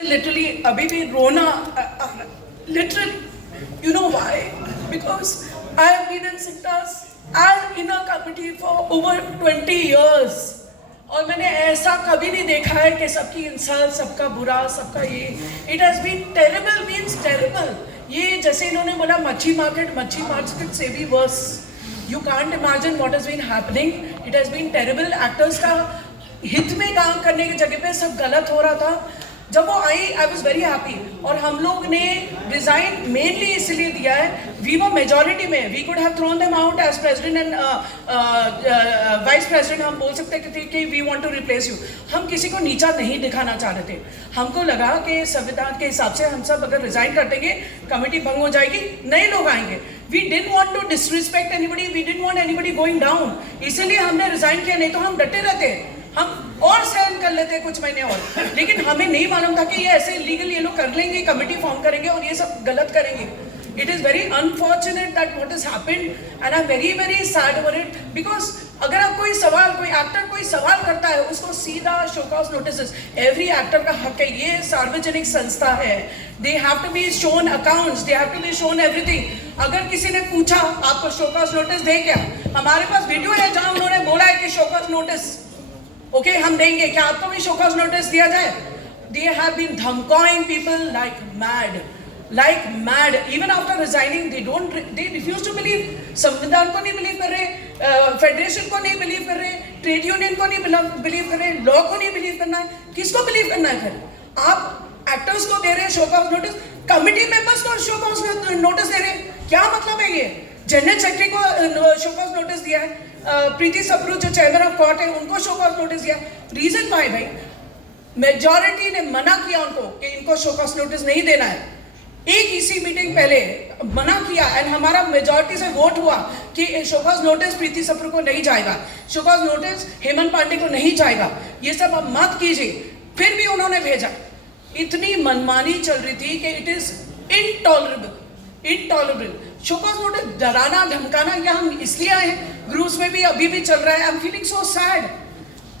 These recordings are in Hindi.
Literally अभी भी रोना literally, you know why? Because I have been in Cintas and in a committee for over 20 years और मैंने ऐसा कभी नहीं देखा है कि सबकी इंसल्ट, सबका बुरा, सबका ये it has been terrible, means terrible. ये जैसे इन्होंने बोला मच्छी मार्केट से भी worse. You can't imagine what has been happening. It has been terrible. Actors का हित में काम करने की जगह पे सब गलत हो रहा था. जब वो आई आई वॉज वेरी हैप्पी और हम लोग ने रिजाइन मेनली इसलिए दिया है, वी वो मेजोरिटी में, we could have thrown them out as president and vice president. हम बोल सकते थे कि we want to replace you. हम किसी को नीचा नहीं दिखाना चाह रहे थे. हमको लगा कि संविधान के हिसाब से हम सब अगर रिजाइन कर देंगे कमेटी भंग हो जाएगी, नए लोग आएंगे. We didn't want to disrespect anybody, we didn't want anybody going down, इसलिए हमने रिजाइन किया. नहीं तो हम डटे रहते, हम और सहन कर लेते कुछ महीने और. लेकिन हमें नहीं मालूम था कि ये ऐसे लीगल ये लोग कर लेंगे, कमेटी फॉर्म करेंगे और ये सब गलत करेंगे. It is very unfortunate that what is happened and I am very very sad over it. Because अगर आप कोई एक्टर कोई सवाल करता है उसको सीधा show cause notice. Every actor का हक है, ये सार्वजनिक संस्था है. They have to be shown accounts, they have to be shown everything. अगर किसी ने पूछा आपको शो कॉज नोटिस दे क्या, हमारे पास वीडियो है जहाँ उन्होंने बोला है कि शो कॉज नोटिस ओके हम देंगे, क्या आपको भी शो कॉज नोटिस दिया जाए? They have been धमकाइंग people like mad. Even after resigning, they refuse to believe. संविधान को नहीं बिलीव कर रहे, फेडरेशन को नहीं बिलीव कर रहे, ट्रेड यूनियन को नहीं बिलीव कर रहे, लॉ को नहीं बिलीव करना है. किसको बिलीव करना है फिर? आप एक्टर्स को दे रहे हैं show cause notice, committee members को शो कॉज नोटिस दे रहे हैं. क्या मतलब है ये? जनरल सेक्रेटरी को शो कॉज नोटिस दिया है, प्रीति सप्रू जो चेयरमैन ऑफ कोर्ट है उनको शो कॉज नोटिस दिया. रीजन भाई मेजॉरिटी ने मना किया उनको कि इनको शो कॉज नोटिस नहीं देना है. एक इसी मीटिंग पहले मना किया एंड हमारा मेजॉरिटी से वोट हुआ कि show cause notice Preeti Sapru को नहीं जाएगा, show cause notice Hemant Pande को नहीं जाएगा, ये सब अब मत कीजिए. फिर भी उन्होंने भेजा. इतनी मनमानी चल रही थी कि it is intolerable. Show cause notice डराना धमकाना, या हम इसलिए आए हैं, ग्रुप्स में भी अभी भी चल रहा है. I am feeling so sad.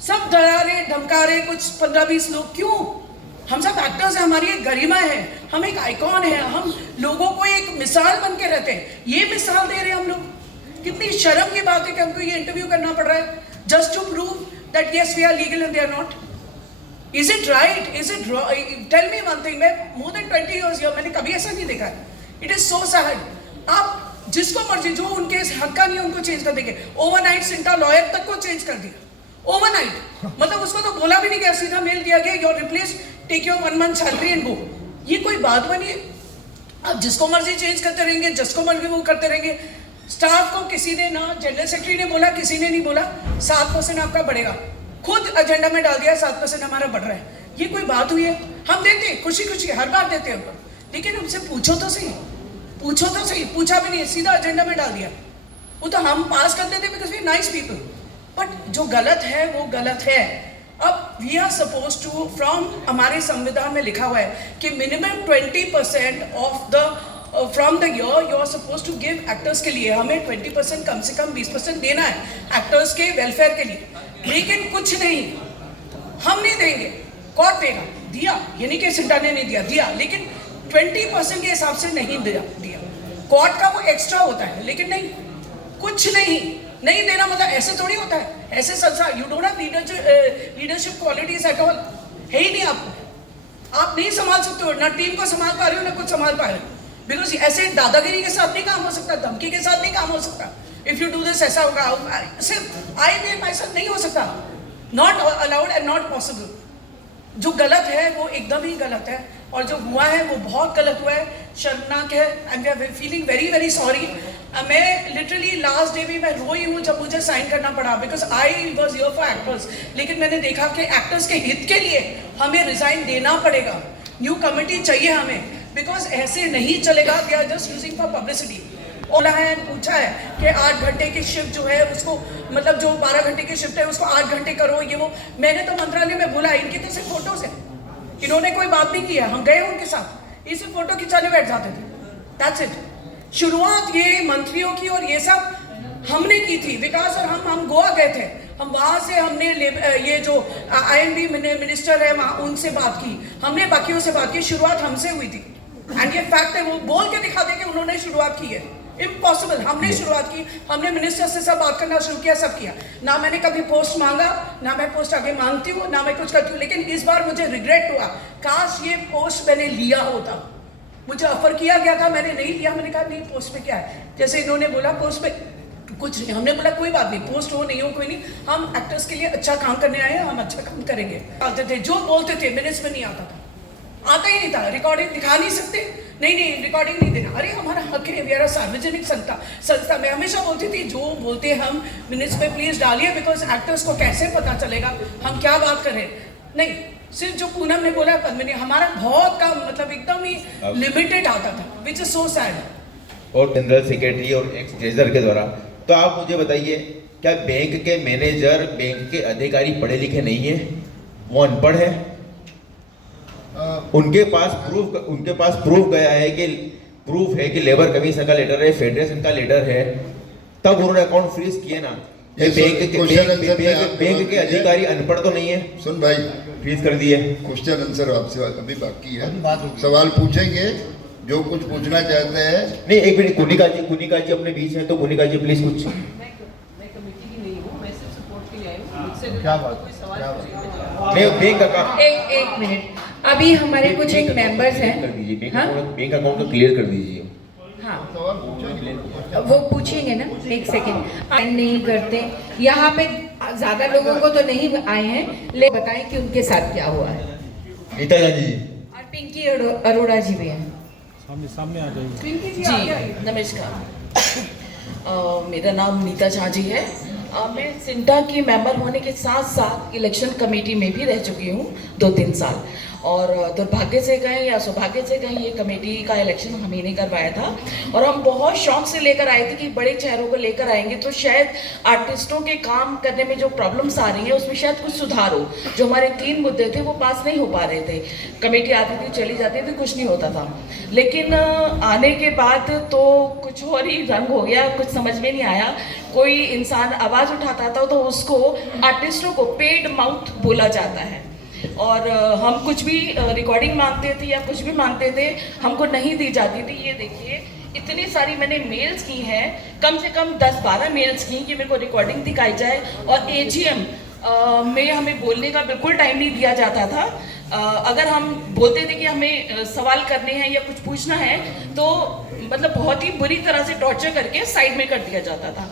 सब डरा रहे धमका रहे कुछ 15-20 लोग. क्यों? हम सब एक्टर्स हैं, हमारी एक गरिमा है, हम एक आइकॉन है, हम लोगों को एक मिसाल बन के रहते हैं. ये मिसाल दे रहे हैं हम लोग. कितनी शर्म की बात है कि हमको ये इंटरव्यू करना पड़ रहा है just to prove that yes we are legal and they are not. Is it right? Is it wrong? Tell me one thing. मैं मोर देन 20 years here, मैंने कभी ऐसा नहीं देखा है. It is so sad. आप जिसको मर्जी, जो उनके हक का नहीं है उनको चेंज कर देंगे. ओवरनाइट सिंटा लॉयर तक को चेंज कर दिया. ओवरनाइट मतलब उसको तो बोला भी नहीं गया, सीधा मेल दिया गया, your replace, take your 1 month salary and go. ये कोई बात बनी? आप जिसको मर्जी चेंज करते रहेंगे, जिसको मर्जी वो करते रहेंगे. स्टाफ को किसी ने ना, जनरल सेक्रेटरी ने बोला, किसी ने नहीं बोला 7% आपका बढ़ेगा. खुद एजेंडा में डाल दिया 7% हमारा बढ़ रहा है. ये कोई बात हुई है? हम देते खुशी हर बार देते हैं, लेकिन हमसे पूछो तो सही. पूछा भी नहीं, सीधा एजेंडा में डाल दिया. वो तो हम पास कर देते because we nice people. But जो गलत है वो गलत है. अब we are suppose to from, हमारे संविधान में लिखा हुआ है कि minimum 20% of the from the year you are suppose to give actors के लिए. हमें 20% कम से कम 20% देना है एक्टर्स के वेलफेयर के लिए. लेकिन कुछ नहीं, हम नहीं देंगे, कोर्ट देगा. दिया, ये नहीं कि सिंटा ने नहीं दिया, लेकिन 20% के हिसाब से नहीं दिया. कोर्ट का वो एक्स्ट्रा होता है, लेकिन नहीं, कुछ नहीं देना. मतलब ऐसे थोड़ी होता है. ऐसे संस्था, you don't have leadership qualities at all. है ही नहीं आपको. आप नहीं संभाल सकते हो, ना टीम को संभाल पा रहे हो, ना कुछ संभाल पा रहे हो. बिकॉज ऐसे दादागिरी के साथ नहीं काम हो सकता, धमकी के साथ नहीं काम हो सकता. इफ यू डू दिस ऐसा होगा, सिर्फ आई वे माई सेल्फ नहीं हो सकता. Not allowed and not possible. जो गलत है वो एकदम ही गलत है, और जो हुआ है वो बहुत गलत हुआ है, शर्मनाक है. And we are feeling very very sorry. मैं लिटरली लास्ट डे भी मैं रोई हूँ जब मुझे साइन करना पड़ा, because I was here for actors. लेकिन मैंने देखा कि एक्टर्स के हित के लिए हमें रिजाइन देना पड़ेगा. न्यू कमेटी चाहिए हमें, बिकॉज ऐसे नहीं चलेगा. They are just using for publicity. बोला है, पूछा है कि 8 घंटे की शिफ्ट जो है उसको, मतलब जो 12 घंटे की शिफ्ट है उसको 8 घंटे करो, ये वो. मैंने तो मंत्रालय में बोला, इनकी तो सिर्फ फोटोज है, इन्होंने कोई बात नहीं किया. हम गए उनके साथ, ये सिर्फ फोटो खिंचाने बैठ जाते थे. That's it. शुरुआत ये मंत्रियों की और ये सब हमने की थी. विकास और हम गोवा गए थे, हम वहाँ से हमने ये जो INB मिनिस्टर है वहाँ उनसे बात की, हमने बाकियों से बात की, शुरुआत हमसे हुई थी। एंड ये फैक्ट है, वो बोल के दिखा दे कि उन्होंने शुरुआत की है। इम्पॉसिबल, हमने शुरुआत की, हमने मिनिस्टर से सब बात करना शुरू किया, सब किया। ना मैंने कभी पोस्ट मांगा, ना मैं पोस्ट आगे मांगती हूँ, ना मैं कुछ करती हूँ, लेकिन इस बार मुझे रिग्रेट हुआ, काश ये पोस्ट मैंने लिया होता। मुझे ऑफर किया गया था, मैंने नहीं लिया। मैंने कहा नहीं, पोस्ट पे क्या है, जैसे इन्होंने बोला पोस्ट पे कुछ नहीं, हमने बोला कोई बात नहीं, पोस्ट हो नहीं हो कोई नहीं, हम एक्टर्स के लिए अच्छा काम करने आए हैं, हम अच्छा काम करेंगे। आते थे, जो बोलते थे मिनट्स में नहीं आता था, आता ही नहीं था। रिकॉर्डिंग दिखा नहीं सकते, नहीं रिकॉर्डिंग नहीं देना, अरे हमारा हक है, मेरा सार्वजनिक संस्था। मैं हमेशा बोलती थी जो बोलते हम मिनट्स में प्लीज डालिए, बिकॉज एक्टर्स को कैसे पता चलेगा हम क्या बात कर रहे हैं। नहीं, सिर्फ जो पूनम ने बोला पद्मिनी, हमारा बहुत कम, मतलब एकदम ही लिमिटेड आता था, विच इज सो सैड। और जनरल सेक्रेटरी और एक्स ट्रेजर के द्वारा, तो आप मुझे बताइए, क्या बैंक के मैनेजर, बैंक के अधिकारी पढ़े लिखे नहीं है, वो अनपढ़ है? उनके पास प्रूफ गया है कि प्रूफ है कि लेबर कमीशन का लेटर है, फेडरेशन का लेटर है, तब उन्होंने अकाउंट फ्रीज किए ना। बैंक के अधिकारी अनपढ़ तो नहीं है? सुन भाई, फ्रीज कर दिए। क्वेश्चन आंसर आपसे अभी बाकी है, सवाल पूछेंगे जो कुछ पूछना चाहते हैं। नहीं, एक मिनट, कुनिका जी अपने बीच है, तो कुनिका जी प्लीज कुछ। मैं कमेटी की नहीं हूँ, मैं सिर्फ सपोर्ट के लिए आई हूँ। मुझसे क्या बात? कोई सवाल एक मिनट, अभी हमारे कुछ एक मेंबर्स हैं, बैंक अकाउंट को क्लियर कर दीजिए। हाँ वो पूछेंगे ना, एक सेकेंड। नहीं करते यहाँ पे, ज्यादा लोगों को तो नहीं आए हैं, लेकिन बताएं कि उनके साथ क्या हुआ है। नीता जी और पिंकी अरोड़ा जी भी हैं। सामने आ जाइए। पिंकी जी जी नमस्कार। मेरा नाम नीता झा जी है। मैं सिंटा की मेंबर होने के साथ साथ इलेक्शन कमेटी में भी रह चुकी हूँ 2-3 साल, और दुर्भाग्य से कहें या सौभाग्य से कहें, ये कमेटी का इलेक्शन हम ही ने करवाया था। और हम बहुत शौक से लेकर आए थे कि बड़े चेहरों को लेकर आएंगे तो शायद आर्टिस्टों के काम करने में जो प्रॉब्लम्स आ रही हैं उसमें शायद कुछ सुधार हो। जो हमारे 3 मुद्दे थे वो पास नहीं हो पा रहे थे, कमेटी आती थी चली जाती थी, कुछ नहीं होता था। लेकिन आने के बाद तो कुछ और ही रंग हो गया, कुछ समझ में नहीं आया। कोई इंसान आवाज़ उठाता था तो उसको आर्टिस्टों को पेड माउथ बोला जाता है, और हम कुछ भी रिकॉर्डिंग मांगते थे या कुछ भी मांगते थे, हमको नहीं दी जाती थी। ये देखिए, इतनी सारी मैंने मेल्स की हैं, कम से कम 10-12 मेल्स की कि मेरे को रिकॉर्डिंग दिखाई जाए। और AGM में हमें बोलने का बिल्कुल टाइम नहीं दिया जाता था। अगर हम बोलते थे कि हमें सवाल करने हैं या कुछ पूछना है, तो मतलब बहुत ही बुरी तरह से टॉर्चर करके साइड में कर दिया जाता था।